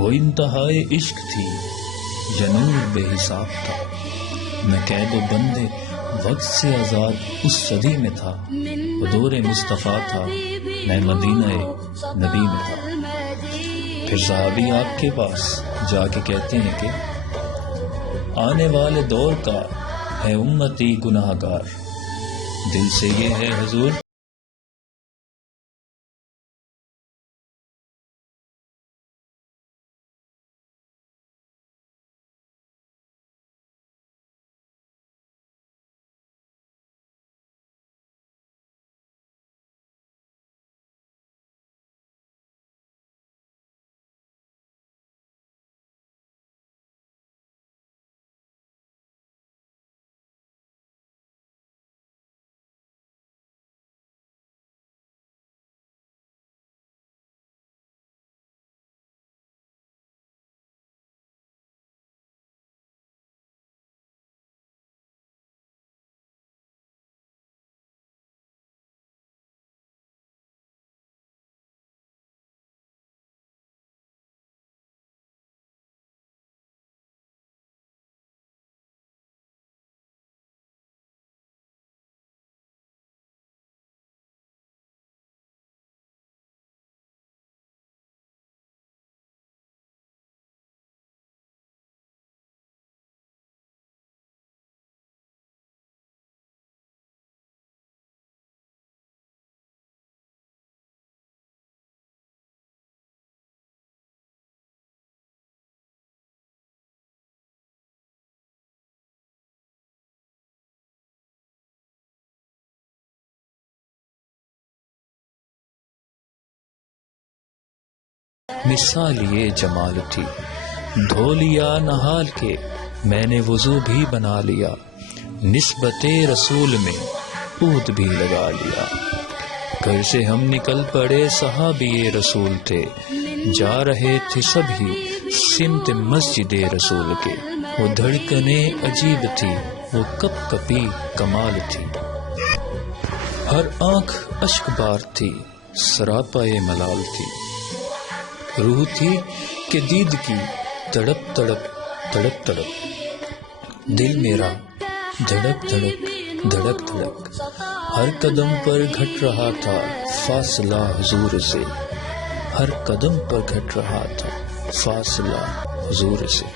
وہ انتہائے عشق تھی، جنون بے حساب تھا، میں قید و بندے وقت سے آزاد اس صدی میں تھا، حضور مصطفیٰ تھا، میں مدینہ نبی میں تھا۔ پھر صحابی آپ کے پاس جا کے کہتے ہیں کہ آنے والے دور کا ہے امتی گناہ گار، دل سے یہ ہے حضور مثال یہ جمال تھی، دھو لیا نہال کے میں نے وضو بھی بنا لیا، نسبت رسول میں عود بھی لگا لیا، گھر سے ہم نکل پڑے صحابی رسول تھے، جا رہے تھے سب ہی سمت مسجد رسول کے، وہ دھڑکنیں عجیب تھی، وہ کپ کپی کمال تھی، ہر آنکھ اشک بار تھی، سراپا ملال تھی، روح تھی کہ دید کی تڑپ تڑپ تڑپ تڑپ، دل میرا دھڑک دھڑک دھڑک دھڑک، ہر قدم پر گھٹ رہا تھا فاصلہ حضور سے، ہر قدم پر گھٹ رہا تھا فاصلہ حضور سے۔